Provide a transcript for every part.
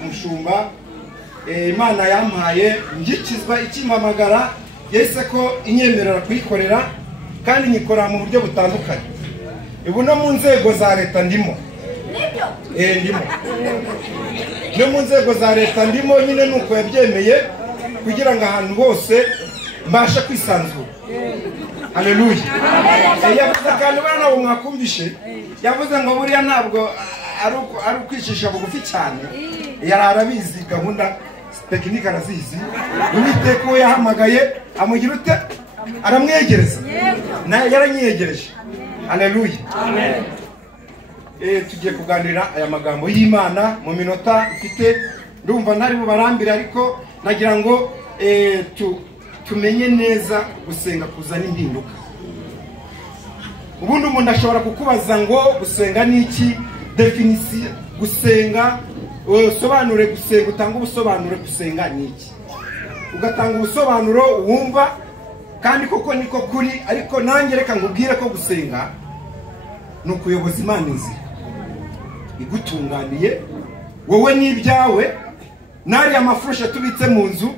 umushumba Imana yampaye ngikizwa ikimpamagara yese ko inyemerera kuyikorera kandi nyikora mu buryo butandukanye. Ubu no mu nzego za leta ndimo. Ndimo. No mu nzego za leta ndimo nyine nuko yabyemeye kugira ngo ahantu hose mbashe kwisanzura. Haleluya. Yavuze kandi bana bo mwakumvishe yavuze ngo buriya ntabwo ari ukwicisha bugufi cyane. Yararabizi gahunda tekinike arazizi. Uwiteka yahamagaye amugira ute aramwegereza na yaranyegereje. Haleluya. Amen. Tugiye kuganira aya magambo y'Imana mu minota ifite ndumva ntari bubarambire ariko nagira ngo tumenye neza gusenga kuzana impinduka. Ubundi umuntu ashobora kukubaza ngo gusenga niki, definition gusenga, usobanure gusenga, utanga ubusobanuro gusenga niki. Ugatanga ubusobanuro wumva kandi koko niko kuri, ariko nanjye reka ngubwire ko gusenga no kuyoboza Imana inzira igutunganiye wowe n'ibyawe nari amafurusha tubitse mu nzu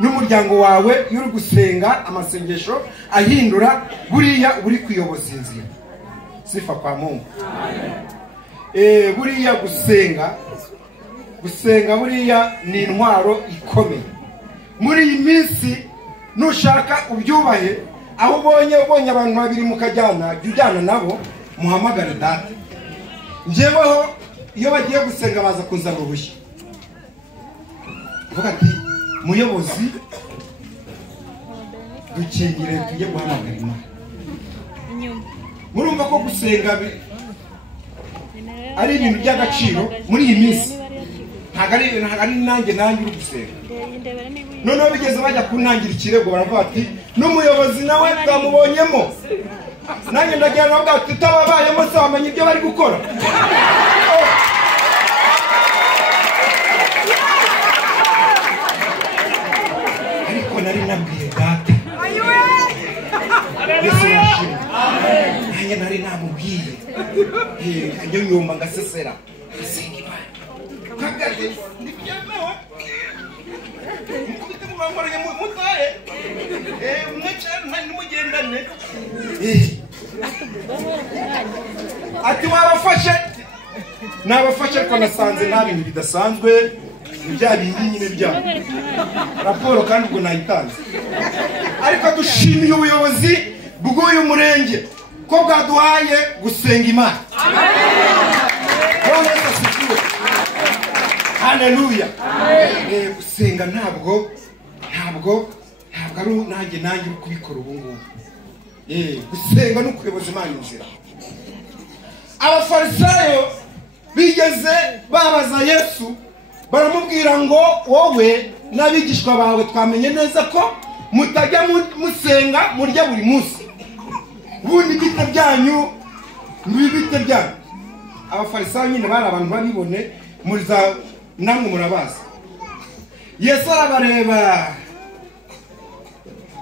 n'umuryango wawe y'uri gusenga amasengesho ahindura buriya uri kuyoboza inzira. Sifa kwa Mungu. Amen. Buriya gusenga buriya ni intwaro ikomeye muri iyi minsi. Nushaka ubyubahe aho ubonye abantu babiri mukajyana jyana nabo muhamagare data. Njeweho iyo bagiye gusenga baza kuzana ubushye vuga ati muyobozi dukingire tujye guhamagara Imana. Murumva ko gusenga ari ibintu by'agaciro muri iyi minsi. Ntagari nanjye uri gusenga. Noneho bigeze bajya kunangira ikirego baravuga ati n'umuyobozi nawe bwamubonyemo. Nanjye ndagira navuga ati tutababayemo se wamenye ibyo bari gukora. Ariko nari nabwiye data. Yesu yashimwe. Amen. Nanjye nari namubwiye. Kanyo nyumba ngasesera. Asenga Imana. Kagade ndibyemewe. Mukubite mumangoranye mutaye. Umwecana nimugendane. Ati wabafashe nabafashe ko nasanze nta bintu bidasanzwe ibya bindi nyine bya raporo kandi ubwo nayitanze. Ariko dushimiye ubuyobozi bw'uyu murenge ko bwaduhaye gusenga Imana. Amen. Haleluya. Amen. Gusenga ntabwo ari nanjye uri kubikora ubu ngubu. Gusenga no kuyoboza Imana inzira. Abafarisayo bigeze babaza Yesu baramubwira ngo wowe n'abigishwa bawe twamenye neza ko mutajya musenga murya buri munsi. Bundi bite byanyu bite byanyu. Abafarisayo nyine bari abantu babibone muriza namwe murabaza. Yesu arabareba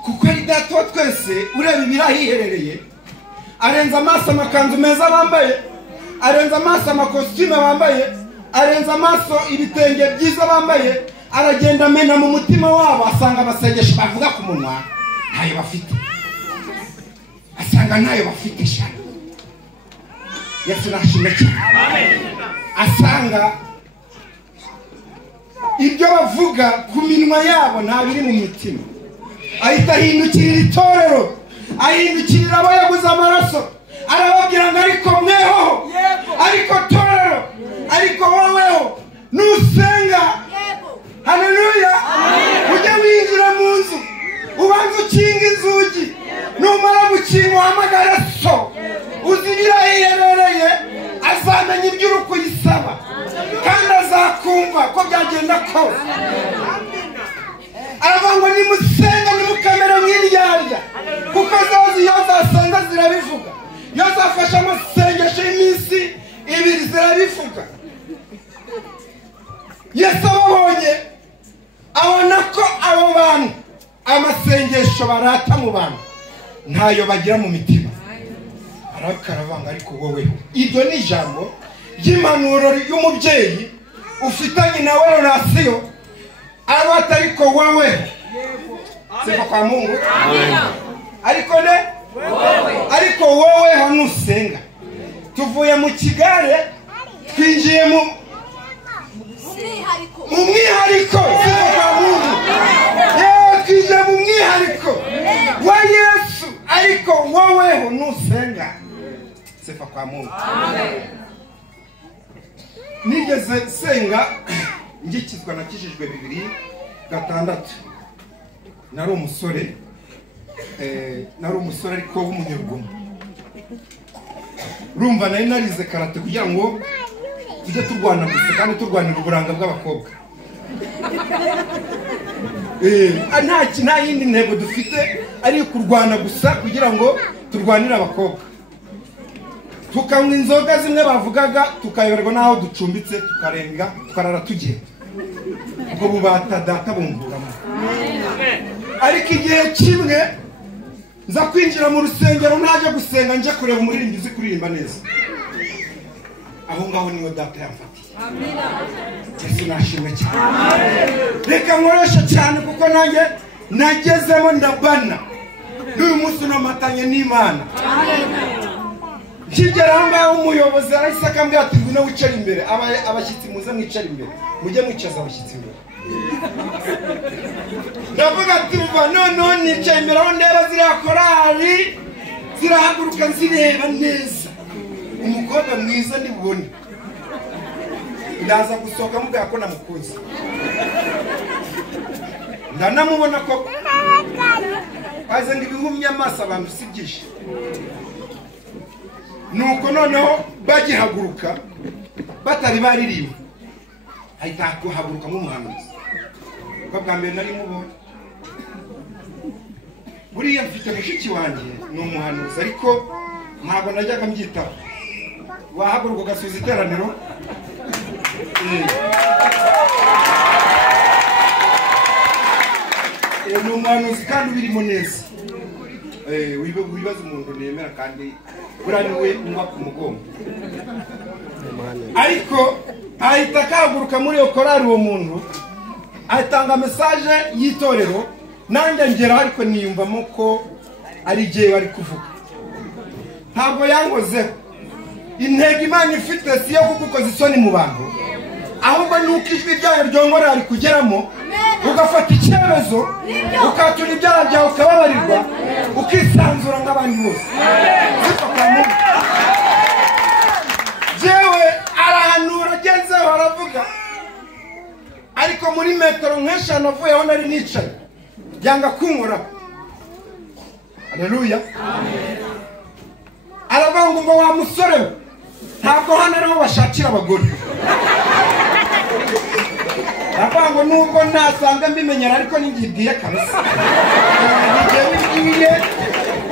kuko ari data wa twese ureba ibirahiherereye. Arenza amaso amakanzu meza bambaye, arenza amaso amakositime bambaye, arenza amaso ibitenge byiza bambaye, aragenda amena mu mutima wabo asanga abasengesho bavuga ku munwa ntayo bafite. Asanga ntayo bafite shaka. Yesu nashimye cyane. Amen. Asanga ibyo bavuga ku minwa yabo nta biri mu mitima. Ahita hindukirira itorero, ahindukirira abayaguze amaraso, arababwira ngo ariko mweho, ariko torero, ariko woweho nusenga. Haleluya. Ujye winjira mu nzu ubanza ukinga inzugi, numara gukinga uhamagara so uzibira yiherereye azamenya ibyo uri kuyisaba kandi azakumva ko byagenda kose. Aravuga ngo nimusenga nimukamera mw'iryarya kuko zozi iyo zasenga zirabivuga, iyo zafashe amasengesho y'iminsi ibiri zirabivuga. Yesu ababonye abona ko abo bantu amasengesho barata mu bantu ntayo bagira mu mitima. Arakarabanga ariko wowe iryo ni ijambo ry'impanuro y'umubyeyi ufitanye nawe relation aba atariko wowe sifa kwa Mungu ariko wowe hano usenga tuvuye mu kigare twinjiye mu mwihariko sifa kwa Mungu twinjiye mu mwihariko wa Yesu ariko wowe hano usenga sifa kwa Mungu. Nigeze senga ngikizwa nakijijwe 2006 nari umusore ariko w'umunyarugomo. Urumva nari narize karate kugira ngo tujye turwana gusa kandi turwanira uburanga bw'abakobwa. Nta yindi ntego dufite ari kurwana gusa kugira ngo turwanire abakobwa. Tukanywa inzoga zimwe bavugaga tukayoberwa naho ducumbitse tukarenga tukarara tugiye ubwo bubata data bumburamo. Ariko igihe kimwe nza kwinjira mu rusengero ntaje gusenga nje kureba umuririmbyi uzi kuririmba neza. Aho ngaho niwe data yamfatiye. Yesu nashimwe cyane. Reka nkoresha cyane kuko nanjye nagezemo ndabana n'uyu munsi namatanye n'Imana. Kigera ngaho umuyobozi arahise akambwira ati ngwino wicare imbere abashyitsi muze mwicare imbere mujye mwicaza abashyitsi imbere. Ndavuga ati uva none nicaye imbere aho ndeba ziriya korali zirahaguruka nzireba neza umukobwa mwiza ndibone ndaza gusohoka mubwira ko namukunze ndanamubona ko aze ngo ibihumye amaso abantu sibyishe. Nuko noneho bagihaguruka batari baririmba ahita kuhaguruka nk'umuhanuzi. Bwa mbere nari mubona buriya mfite mushiki wanjye ni umuhanuzi ariko ntabwo najyaga mbyitaho. Wahaguruka ugasubiza iteraniro ni umuhanuzi kandi ubirimo neza. Wibaza umuntu nemera kandi buriya niwe umva ku mugongo. Ariko ahita akahaguruka muri iyo korali uwo muntu atanga message y'itorero nanjye ngera ariko niyumvamo ko ari igihe bari kuvuga. Ntabwo yankozeho. Intego Imana ifite si yo kugukoza isoni mu bantu ahubwo nuko ijwi ryayo ryongorera ari kugeramo ugafata icyemezo ukatura ibyaha byawe ukababarirwa ukisanzura nk'abandi bose. Jewe arahanura agezeho aravuga ariko muri metero nk'eshanu avuye aho nari nicaye yanga kunkoraho. Haleluya. Aravuga ngo wa musore we ntabwo hano ariho bashakira abagore. Aravuga ngo nubwo nasanga mbimenyera ariko ningibwiye kabisa ngiye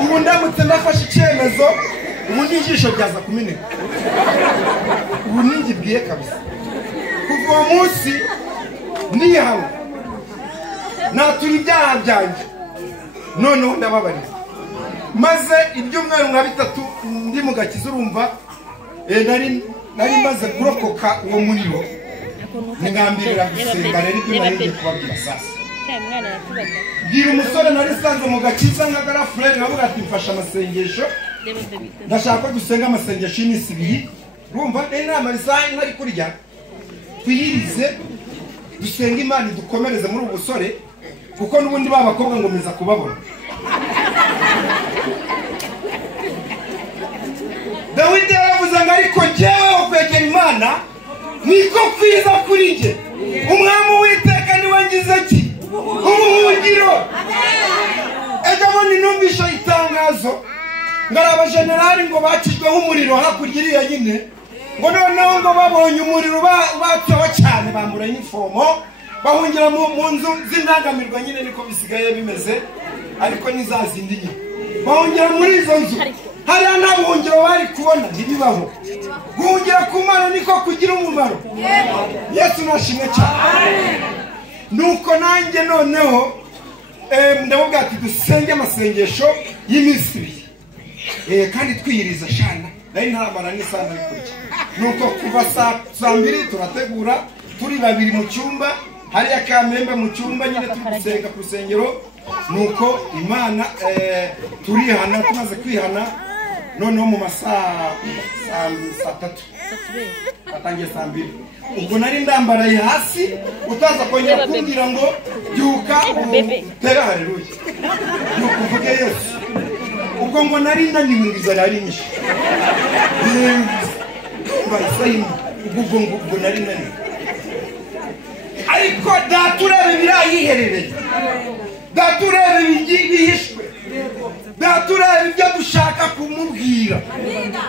ubu ndamutse ndafashe icyemezo ubu n'ijisho ryaza kumeneka. Ubu ningibwiye kabisa kuva uwo munsi nihawe natura ibyaha byanjye noneho ndababarira. Maze ibyumweru nka 3 ndi mu gakiza urumva nari maze kurokoka uwo muriro ngambirira gusenga rero ibyo nari kubabwira sasa. Bwira umusore nari sanze mu gakiza nka garafurere navuga ati mfasha amasengesho ndashaka ko dusenga amasengesho y'iminsi 2. Urumva inama risaye ntari kurya twiyirize dusenga Imana dukomereze muri ubu busore kuko nubundi babakobwa ngo meza kubabona. Dawidi yaravuze ngo ariko jyewe okwegera Imana niko kwiza kuri nge umwami w'Iteka niwe ngize ki ubuhungiro. Ejo numvisha itangazo ngo abajenerali ngo bakijweho umuriro hakurya iriya nyine ngo noneho ngo babonye umuriro batseho cyane bambura inifomo bahungira mu nzu z'indangamirwa nyine niko bisigaye bimeze ariko nizazindi nyine bahungira muri izo nzu. Hariya nta buhungiro bari kubona ntibibaho. Guhungira ku Mana niko kugira umumaro. Yesu nashimwe cyane. Nuko nanjye noneho ndavuga ati dusenge amasengesho y'iminsi 2 kandi twiyiriza shana nari ntaramara n'isana bikurya. Nuko kuva saa 2 turategura turi babiri mu cyumba, hariya Kamembe mu cyumba nyine turi gusenga ku rusengero, nuko Imana turihana, tumaze kwihana noneho mu masaa 3 atangiye 2 ubwo nari ndambaraye hasi, utaza kongera kumbwira ngo byuka tera haleluya nukuvuge Yesu. Ubwo ngo nari naniwe ngizana ari nyinshi ubwo nari naniwe, ariko daturebe birayiherereye, daturebe bihishwe, daturebe ibyo dushaka kumubwira,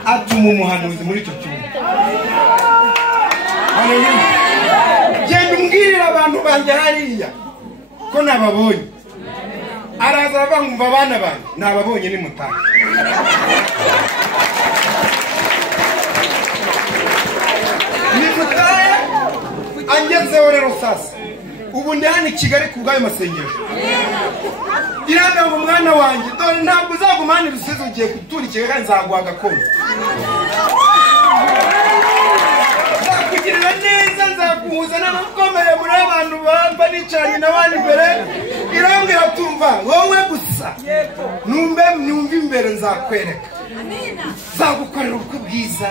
atuma umuhanuzi muri icyo cyumba. Genda umbwirira abantu banjye hariya ko nababonye, araza bangumva abana banjye nababonye nimutahe. Nimutahe angezeho rero sasa, ubu ndi hano i Kigali ku bw'ayo masengesho. Iranga ngo mwana wanjye dore ntabwo uzagumana Rusizi, ugiye gutura i Kigali, nzaguha gakondo, nzakugirira neza, nzaguhuza n'abakomeye muri abantu bamba nicanye n'abandi imbere. Irambwira tumva wowe gusa numve imbere, nzakwereka, nzagukorera ubukwe bwiza,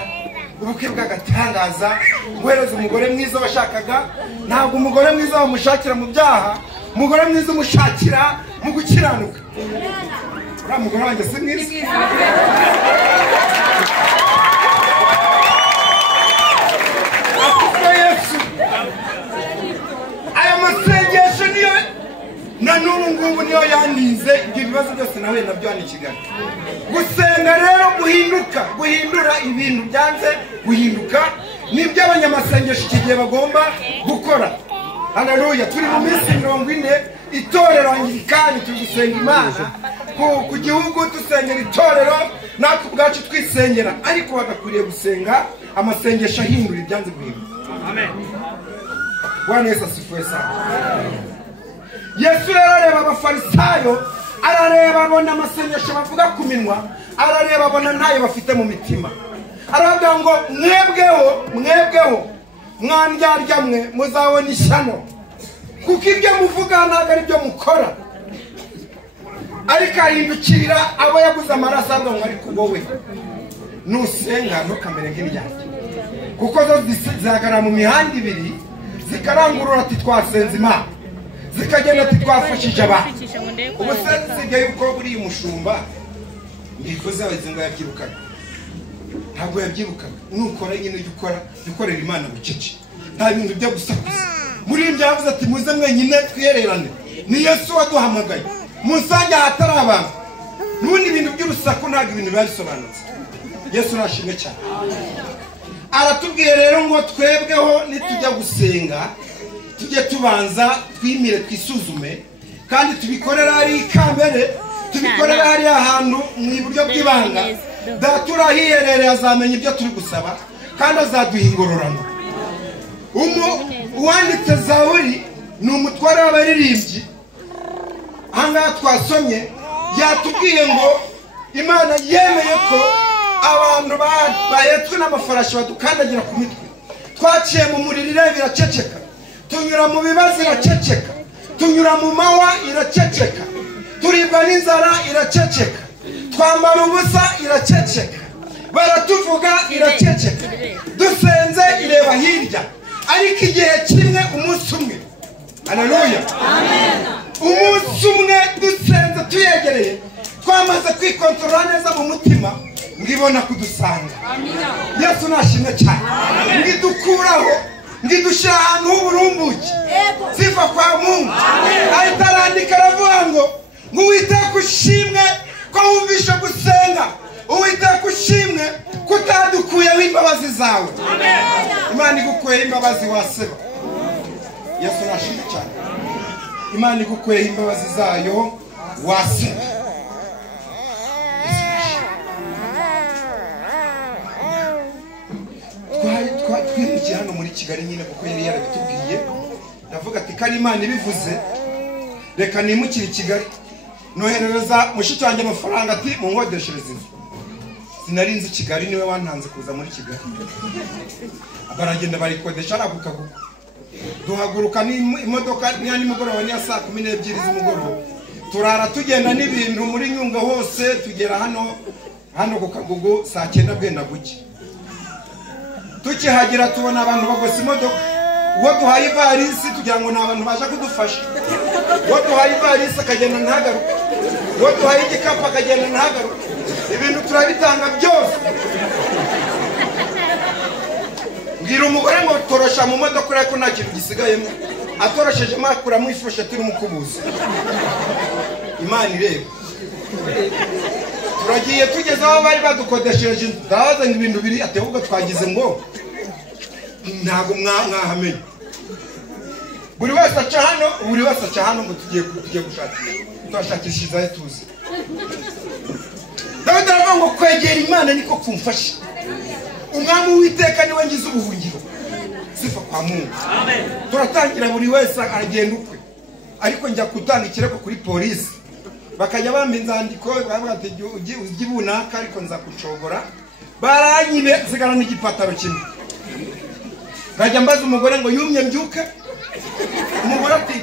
ubukwe bw'agatangaza, nguhereza umugore mwiza washakaga. Ntabwo umugore mwiza wamushakira mu byaha, umugore mwiza umushakira mu gukiranuka. Uriya mugore wanjye si mwiza? Akuzwe Yesu. Aya masengesho niyo na n'ubu ngubu niyo yandinze ibyo bibazo byose nawe nabyo hano i Kigali. Gusenga rero guhindura ibintu byanze guhinduka, nibyo abanyamasengesho iki gihe bagomba gukora. Haleluya. Turi mu minsi 40 itorero Anglikani turi gusenga Imana ku gihugu, dusengera itorero natwe ubwacu twisengera, ariko bagakwiriye gusenga amasengesho ahindura ibyanze guhinduka. Amen. Bwana Yesu asifiwe sana. Yesu rero areba abafarisayo, arareba abona amasengesho bavuga ku minwa, arareba abona ntayo bafite mu mitima. Aravuga ngo mwebweho mwandyarya mwe muzabona ishyano, kuko ibyo muvuga ntabwo ari byo mukora. Ariko ahindukirira abo yaguze amaraso, avuga ngo ariko wowe nusenga ntukamere nk'ibyanjye, kuko zo zihagarara mu mihanda ibiri zikarangurura ati twasenze Imana, zikagenda ati twafashije abantu. Ubu se nsigaye uko buri umushumba ndikoze abazi ngo yabyirukaga, ntabwo yabyirukaga. Nukora nyine ukorera Imana bucece, nta bintu byo gusakuza. Muri ibyo yavuze ati muze mwenyine twihererane, ni Yesu waduhamagaye musange ahatari abantu. N'ubundi ibintu by'urusaku ntabwo ibintu biba bisobanutse. Yesu nashimwe cyane. Aratubwiye rero ngo twebweho nitujya gusenga tujye tubanza twimire, twisuzume, kandi tubikorera ari Kamere, tubikorera hari ahantu mu buryo bw'ibanga. Daturahiherereye azamenya ibyo turi gusaba, kandi azaduha ingororano. Uwanditse Zaburi ni umutware w'abaririmbyi. Ahangaha twasomye yatubwiye ngo Imana yemeye ko abantu bahetswe n'amafarashi badukandagira ku mitwe. Twaciye mu muriro ireba iraceceka, tunyura mu bibazo iraceceka, tunyura mu mawa iraceceka, turibwa n'inzara iraceceka, twambara ubusa iraceceka, baratuvuga iraceceka, dusenze ireba hirya. Ariko igihe kimwe, umunsi umwe, haleluya, umunsi umwe dusenze tuyegereye, twamaze kwikontorora neza mu mutima, ngibona kudusanga. Yesu nashimwe cyane. Ngidukuraho, ngidushyira ahantu h'uburumbuke ziva kwa Mungu. Ahita arandika aravuga ngo Uwiteka ushimwe ko wumvishe gusenga, Uwiteka ushimwe ko utadukuyeho imbabazi zawe. Imana igukuyeho imbabazi waseba. Yesu nashimwe cyane. Imana igukuyeho imbabazi zayo waseba. Twimukira hano muri Kigali nyine kuko yari yarabitubwiye. Ndavuga ati kari Imana ibivuze, reka nimukire i Kigali. Noherereza mushiki wanjye amafaranga ati munkodeshereze inzu. Sinarinzi Kigali, niwe wantanze kuza muri Kigali. Baragenda barikodesha araguka kuko duhaguruka imodoka niya nimugoroba niya saa 12 z'umugoroba turara tugenda n'ibintu muri Nyungwe hose tugera hano ku Kagugu saa 9 bwenda guke tukihagera tubona abantu bagose imodoka uwo duhaye ivarisi tugira ngo n'abantu baje kudufasha uwo duhaye ivarisi akagenda ntagaruka uwo duhaye igikapu akagenda ntagaruka ibintu turabitanga byose ngira umugore ngo torosha mu modoka ariko nta kintu gisigayemo atorosheje makura mu ifasha turi mu kubuza Imana ireba turagiye tugeze aho bari badukodesheje ndaza ibintu biri atevuga twagize ngo ntago mwahamenye buri wese aca hano ngo tugiye gushakishiza tuzi Dawidi aravuga ngo kwegera Imana niko kumfasha umwami w'Iteka niwe ngize ubuhungiro sifa kwa Mungu amen turatangira buri wese agenda ukwe ariko njya kutanga ikirego kuri polisi bakajya bambinzandiko bavuga ati ugibunaka ariko nza kucogora baranyibe sigara n'igipataro kimwe ngajya mbaza umugore ngo yumye mbyuke umugore ati